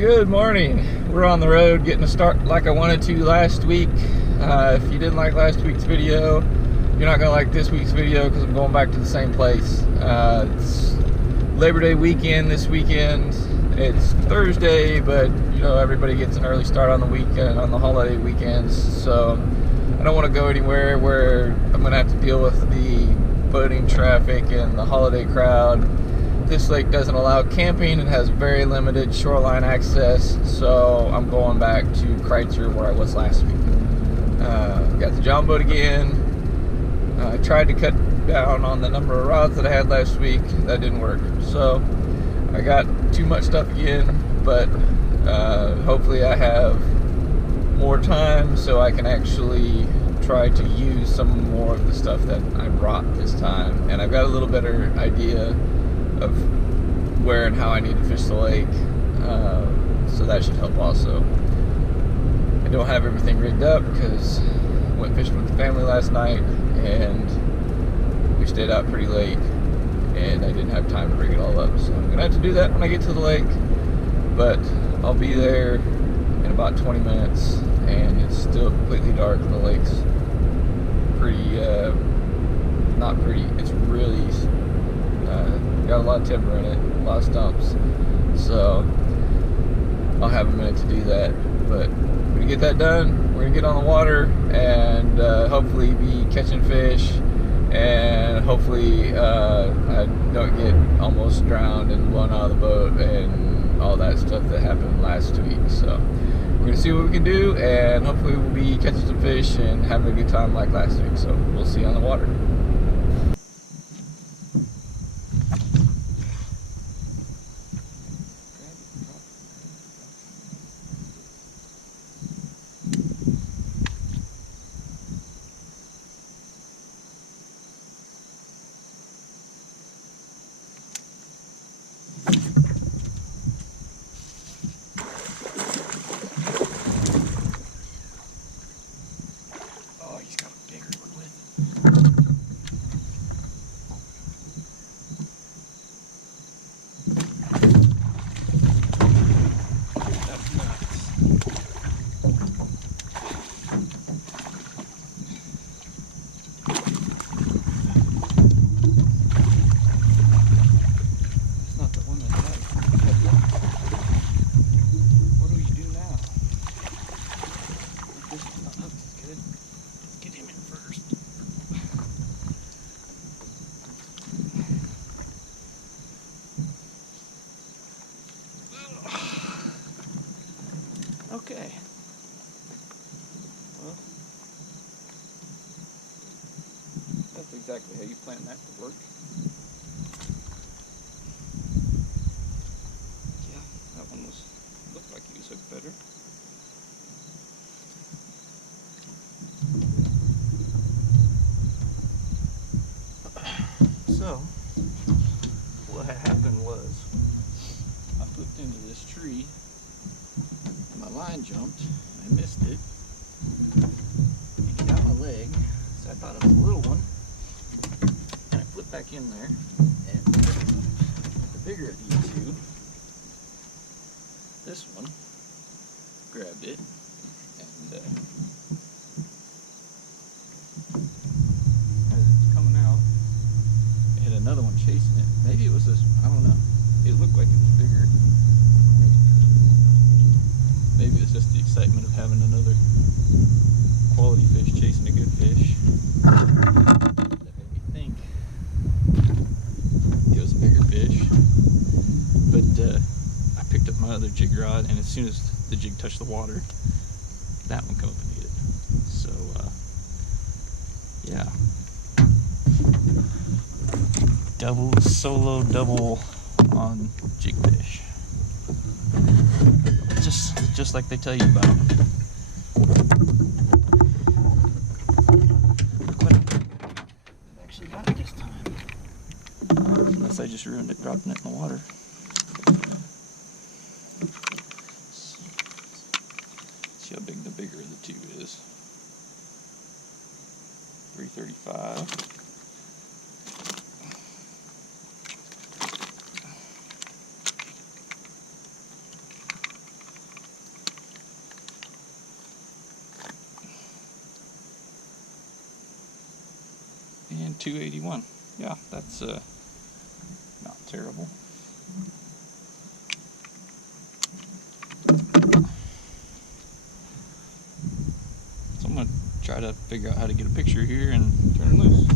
Good morning. We're on the road getting a start like I wanted to last week. If you didn't like last week's video, you're not going to like this week's video because I'm going back to the same place. It's Labor Day weekend this weekend. It's Thursday, but you know everybody gets an early start on the weekend, on the holiday weekends. So I don't want to go anywhere where I'm going to have to deal with the boating traffic and the holiday crowd. This lake doesn't allow camping and has very limited shoreline access, so I'm going back to Critzer where I was last week. Got the John boat again. I tried to cut down on the number of rods that I had last week. That didn't work. So I got too much stuff again, but hopefully I have more time so I can actually try to use some more of the stuff that I brought this time. And I've got a little better idea of where and how I need to fish the lake, so that should help also. I don't have everything rigged up because I went fishing with the family last night and we stayed out pretty late and I didn't have time to rig it all up, so I'm gonna have to do that when I get to the lake. But I'll be there in about 20 minutes and it's still completely dark and the lake's pretty, not pretty, it's really got a lot of timber in it, a lot of stumps, so I'll have a minute to do that. But we're gonna get that done. We're gonna get on the water and hopefully be catching fish, and hopefully I don't get almost drowned and blown out of the boat and all that stuff that happened last week. So we're gonna see what we can do, and hopefully we'll be catching some fish and having a good time like last week. So we'll see you on the water. Okay. Well, that's exactly how you plan that to work. Yeah, that one looked like he was hooked better. So, what had happened was I flipped into this tree. My line jumped, I missed it, and it got my leg, so I thought it was a little one, and I flipped back in there, and the bigger of these two, this one, grabbed it, and as it's coming out, it hit another one chasing it. Maybe it was this, I don't know, it looked like it was bigger. Maybe it's just the excitement of having another quality fish chasing a good fish that made me think it was a bigger fish. But I picked up my other jig rod, and as soon as the jig touched the water, that one come up and ate it. So yeah, solo double on jig fish. Just like they tell you about. Look what I actually got it this time. Unless I just ruined it dropping it in the water. See how big the bigger of the two is. 335. 281. Yeah, that's not terrible. So I'm going to try to figure out how to get a picture here and turn him loose.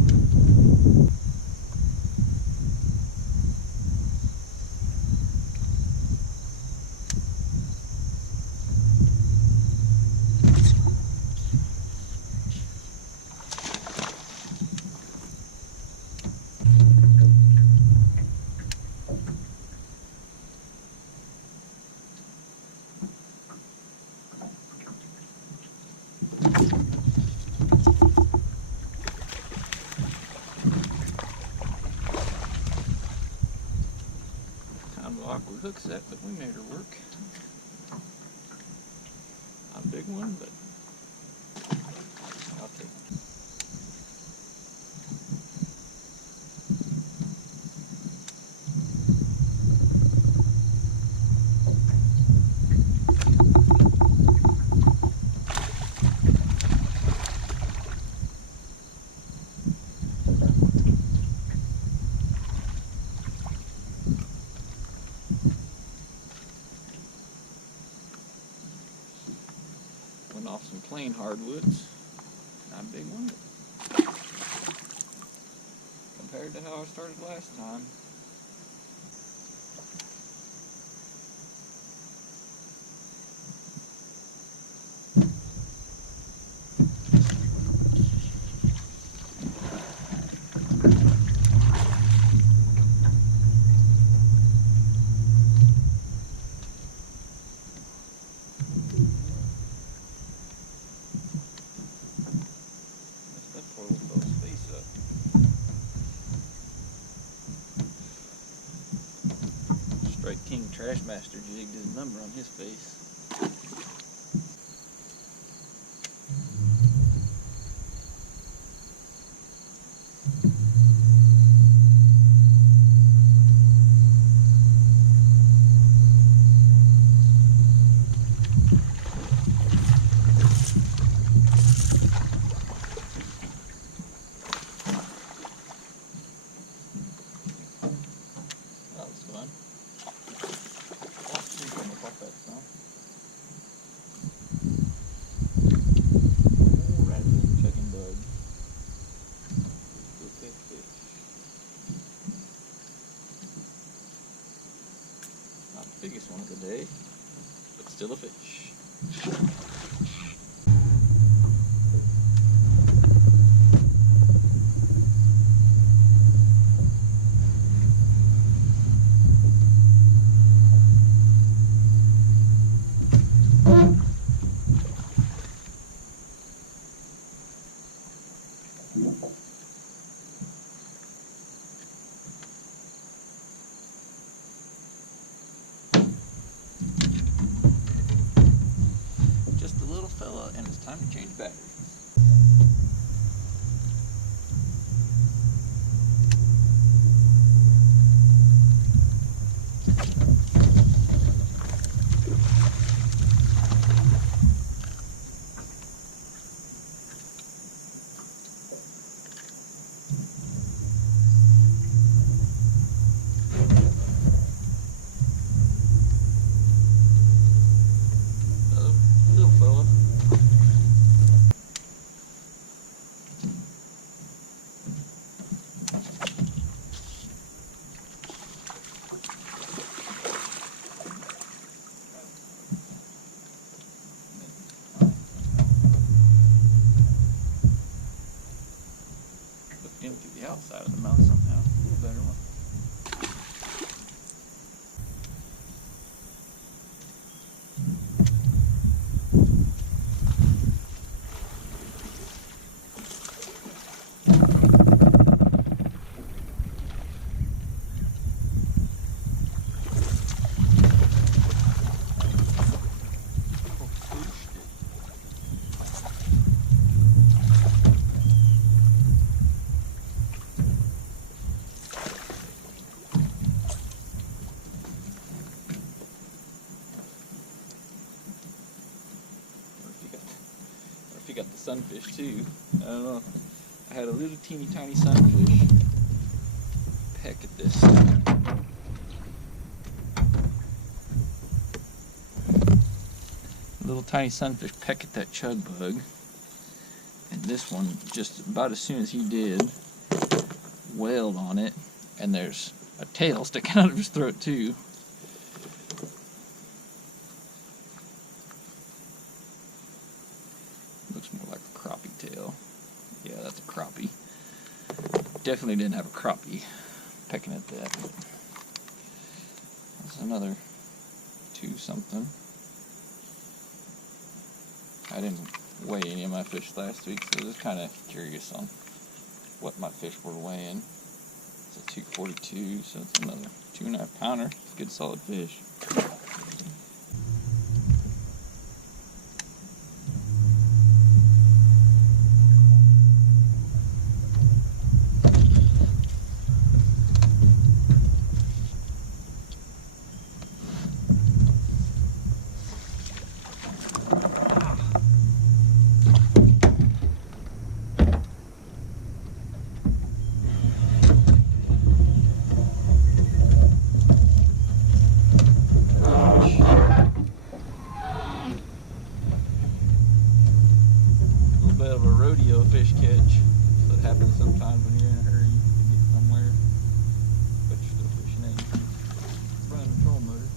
Kind of an awkward hook set, but we made her work. Not a big one, but I'll take it. Went off some plain hardwoods. Not a big one, but compared to how I started last time. Strike King Trashmaster jigged his number on his face. That was fun. Checking bug. Go catch fish. Not the biggest one of the day, but still a fish. Just a little fella, and it's time to change batteries. Little fella. Hooked in through the outside of the mouth somehow. A little better one. Or if you got the sunfish too. I don't know. I had a little teeny tiny sunfish peck at this thing. Little tiny sunfish peck at that chug bug, and this one, just about as soon as he did, wailed on it, and there's a tail sticking out of his throat too. Looks more like a crappie tail. Yeah, that's a crappie. Definitely didn't have a crappie pecking at that. But that's another 2 something. I didn't weigh any of my fish last week, so I was kind of curious on what my fish were weighing. It's a 242, so it's another 2.5 pounder. It's a good solid fish. Of a rodeo fish catch. So it happens sometimes when you're in a hurry to get somewhere, but you're still fishing in. Running a troll motor.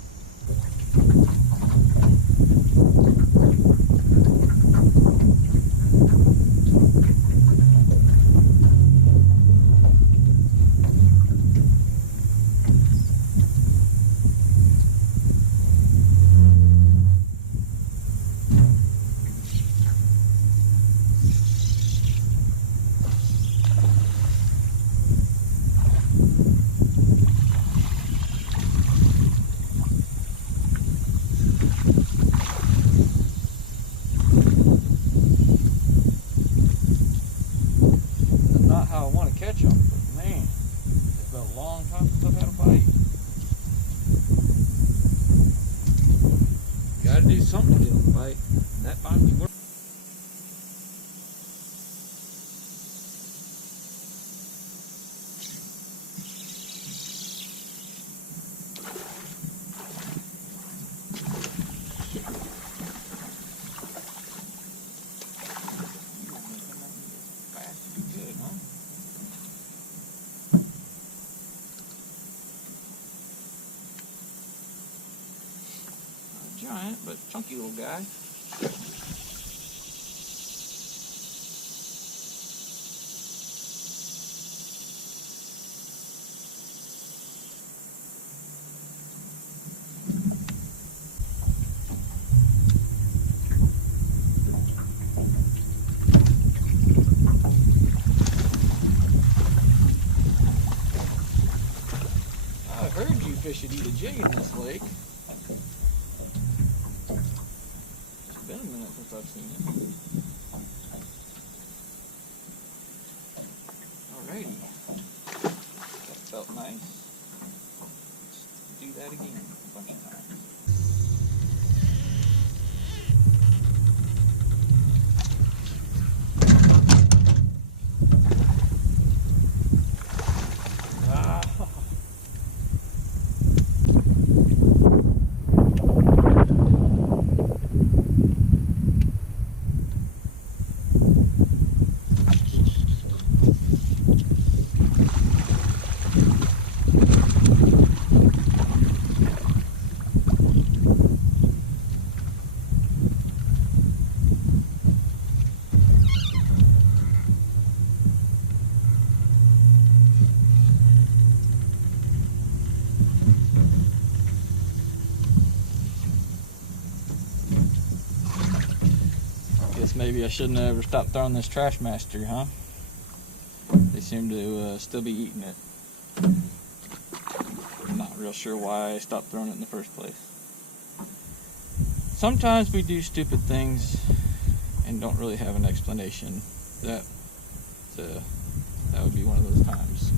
Not how I want to catch them, but man, it's been a long time since I've had a bite. Gotta do something to get them to bite. And that finally worked. Giant, but chunky little guy. I heard you fish should eat a jig in this lake. It's been a minute since I've seen it. Alrighty. That felt nice. Let's do that again a bunch of times. Guess maybe I shouldn't have ever stopped throwing this trash master, huh? They seem to still be eating it. I'm not real sure why I stopped throwing it in the first place. Sometimes we do stupid things and don't really have an explanation. That would be one of those times.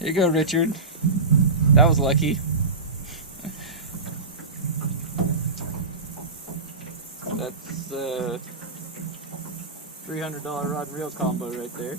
Here you go, Richard. That was lucky. That's $300 rod and reel combo right there.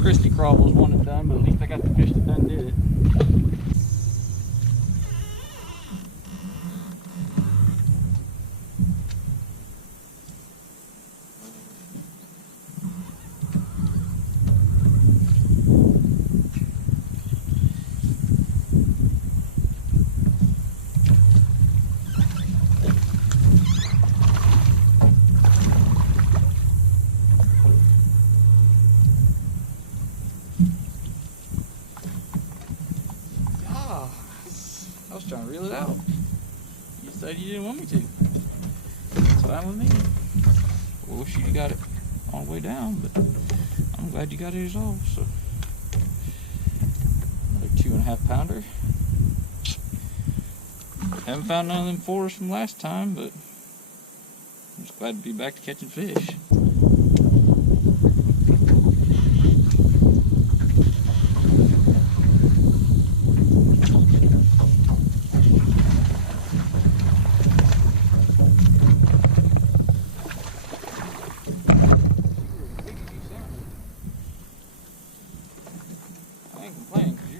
Christy crawl was one and done, but at least I got the fish that done did it. I was trying to reel it out. You said you didn't want me to. It's fine with me. I wish you got it all the way down, but I'm glad you got it resolved. So another 2.5 pounder. Haven't found none of them fours from last time, but I'm just glad to be back to catching fish.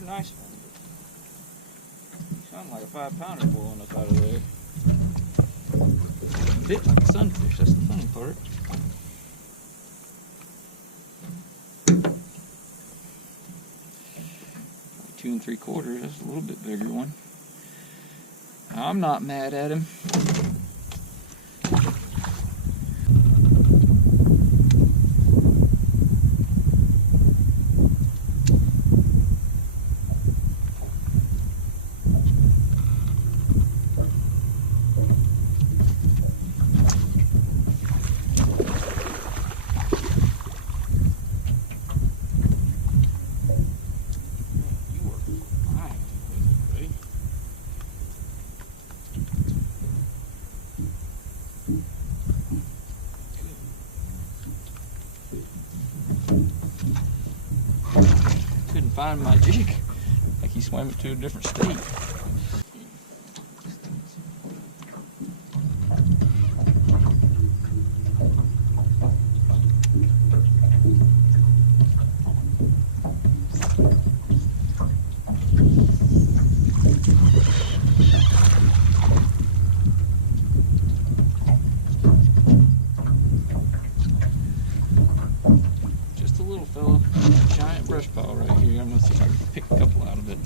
Nice one, but you sound like a 5-pounder pulling up out of there. Bit like a sunfish, that's the funny part. Like 2 3/4, that's a little bit bigger one. I'm not mad at him. Couldn't find my jig. Like he swam it to a different state. Fella, giant brush pile right here. I'm gonna see if I can pick a couple out of it.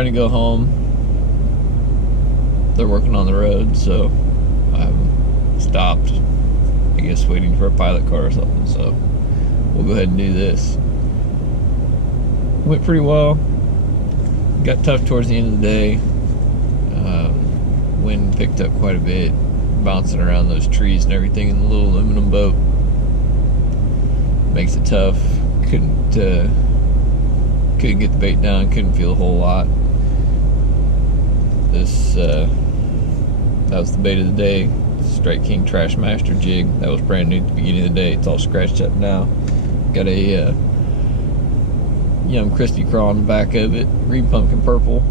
trying to go home. They're working on the road, so I've stopped, I guess, waiting for a pilot car or something. So we'll go ahead and do this. Went pretty well. Got tough towards the end of the day. Wind picked up quite a bit, bouncing around those trees and everything in the little aluminum boat. Makes it tough. Couldn't get the bait down. Couldn't feel a whole lot. That was the bait of the day. Straight King Trash Master jig. That was brand new at the beginning of the day. It's all scratched up now. Got a young Christy crawl on the back of it. Reed Pumpkin Purple.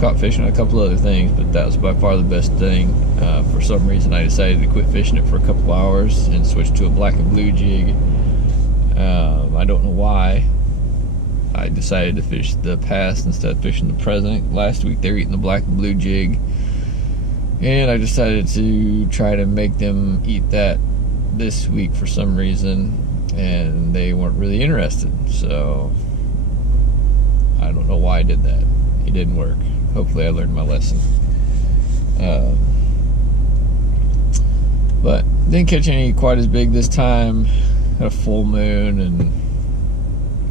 Caught fish on a couple other things, but that was by far the best thing. For some reason, I decided to quit fishing it for a couple hours and switch to a black and blue jig. I don't know why. I decided to fish the past instead of fishing the present. Last week they were eating the black and blue jig, and I decided to try to make them eat that this week for some reason, and they weren't really interested. So I don't know why I did that. It didn't work. Hopefully I learned my lesson. But didn't catch any quite as big this time. Had a full moon, and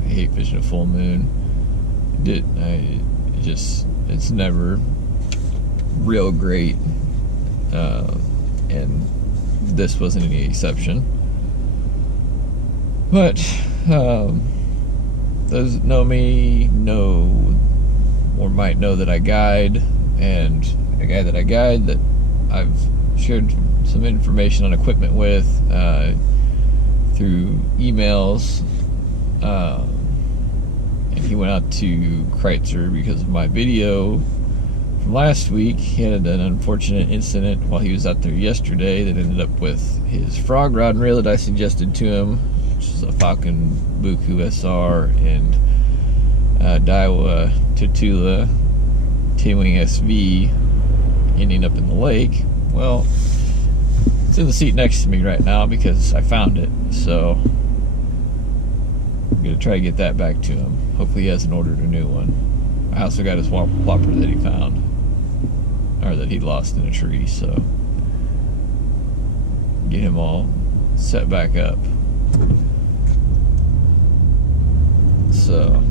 I hate fishing a full moon. It's never real great, and this wasn't any exception. But those that know me know, or might know, that I guide, and a guy that I guide that I've shared some information on equipment with through emails, and he went out to Critzer because of my video from last week. He had an unfortunate incident while he was out there yesterday that ended up with his frog rod and reel that I suggested to him, which is a Falcon Buku SR and Daiwa Tatula T-Wing SV, ending up in the lake. Well, it's in the seat next to me right now because I found it, so I'm gonna try to get that back to him. Hopefully he hasn't ordered a new one. I also got his plopper that he found, or that he lost in a tree, so get him all set back up. So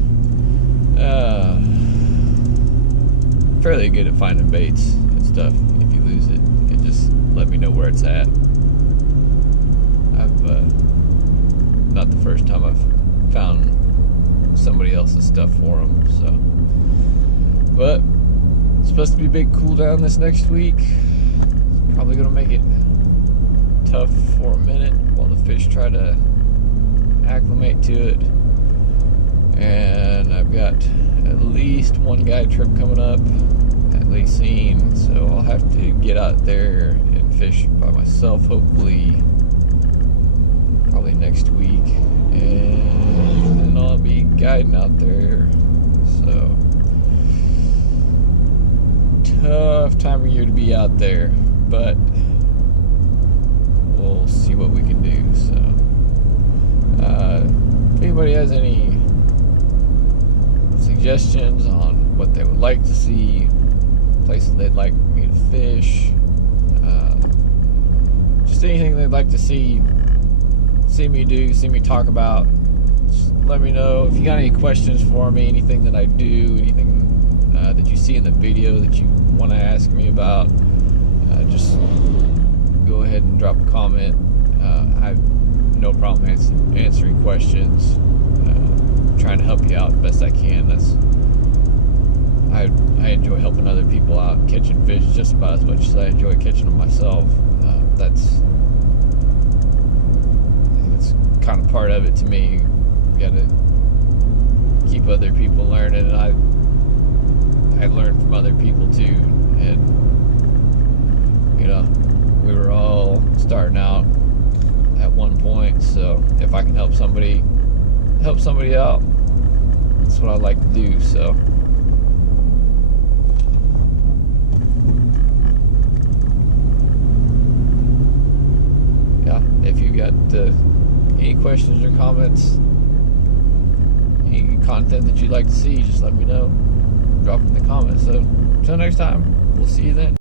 fairly good at finding baits and stuff. If you lose it, just let me know where it's at. I've not the first time I've found somebody else's stuff for them. So, but it's supposed to be a big cool down this next week. It's probably gonna make it tough for a minute while the fish try to acclimate to it. And I've got at least one guide trip coming up, at least seen, so I'll have to get out there and fish by myself, hopefully probably next week, and then I'll be guiding out there. So tough time of year to be out there, but we'll see what we can do. So if anybody has any suggestions on what they would like to see, places they'd like me to fish, just anything they'd like to see me do, see me talk about, just let me know. If you got any questions for me, anything that I do, anything that you see in the video that you want to ask me about, just go ahead and drop a comment. I have no problem answering questions, trying to help you out the best I can. I enjoy helping other people out catching fish just about as much as I enjoy catching them myself. That's kind of part of it to me. You gotta keep other people learning, and I learn from other people too. And you know, we were all starting out at one point, so if I can help somebody out, that's what I like to do. So yeah, if you got any questions or comments, any content that you'd like to see, just let me know. Drop them Until next time, we'll see you then.